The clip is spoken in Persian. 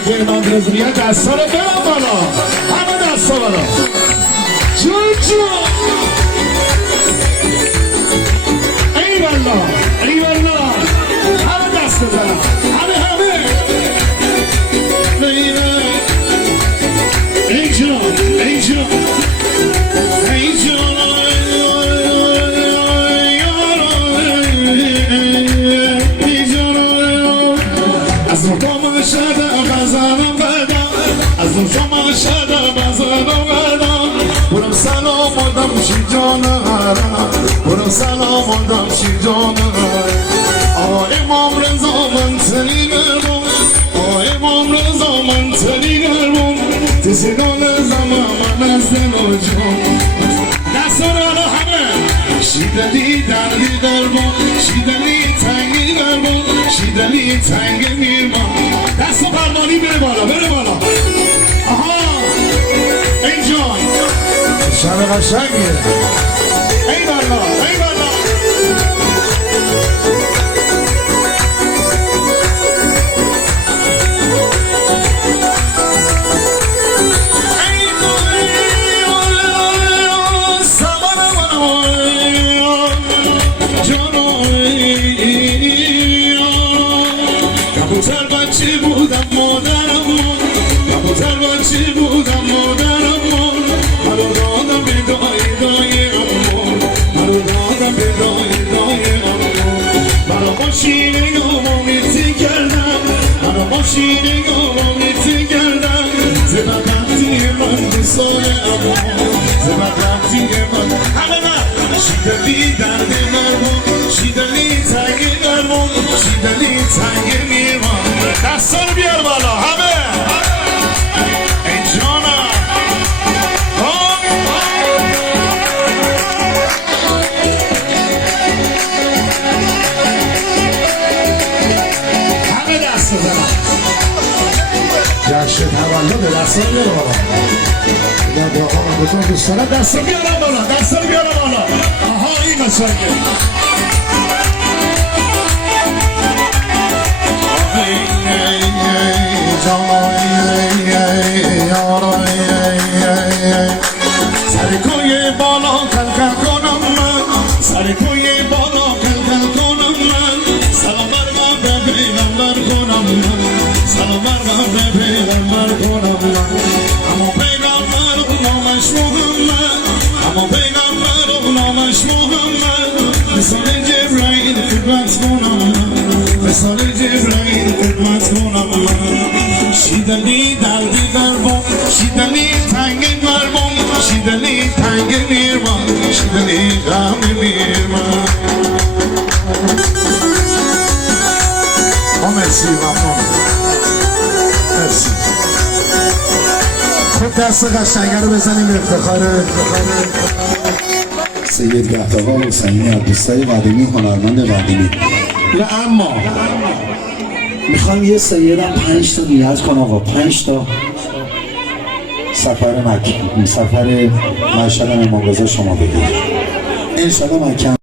که امام رضویه دستا رو برم بالا، همه دستا بالا. جون ای والله ای والله، همه دست بزنم، همه نیره. ای جون ای جون ای جون از روزم شده بزنم بدم، از روزم شده بزنم بدم. برم سلام آدم شی جانم، برم سلام آدم شی جانم. آه امام رضا من تنی نرم، آه امام رضا من تنی نرم. تسیدان زمان من از نجوم دستان همه شیدلی دردی درمان، شیدلی تنگی درمان، شیدلی تنگی میرمان. دست فرمانی بره بالا بره بالا. آها ای جان شب قشنگه. ای بالا ای بالا. کبوتر بچه بودم مادرم من، کبوتر بچه بودم مادرم من. منو دادم به دای دای امون، منو دادم به دای دای امون. منو ماشین گاوامیتی کردم، منو ماشین گاوامیتی کردم. زبقتی من دوستای امون، زبقتی من. همه من شیدلی درد مرمون، شیدلی تنگ مرمون، شیدلی تنگ میرمان. دستا رو بیار بالا همه. ای جانم همه دست بزنم. جشن تولد دستا رو بیار بالا. یا آقا من بهتون دوست دارم. دستا رو بیارم بالا، دستا رو بیارم بالا. آها این قشنگه. سر کوی بالا کلکل کنم من، سر کوی بالا کلکل کنم من. سلام برم به پیغمبر کنم من، سلام برم به پیغمبر کنم من. اما پیغمبر نامش محمد، اما پیغمبر نامش محمد. مثال جبرائیل خدمت کنم من، مثال جبرائیل خدمت کنم من. شیدلی دردی دربان، شیدلی تنگ مربان، شیدلی تنگ میرمان، شیدلی غم میرمان. مرسی ممنون، مرسی. خب دست قشنگه رو بزنیم افتخار سید گهداغا حسینی از دوستای قدیمی، هنرمند قدیمی. و اما میخوام یه سیدم 5 تا نیت کنم آقا، 5 تا سفر مشهد امام رضا شما بگید. انشاءالله مکه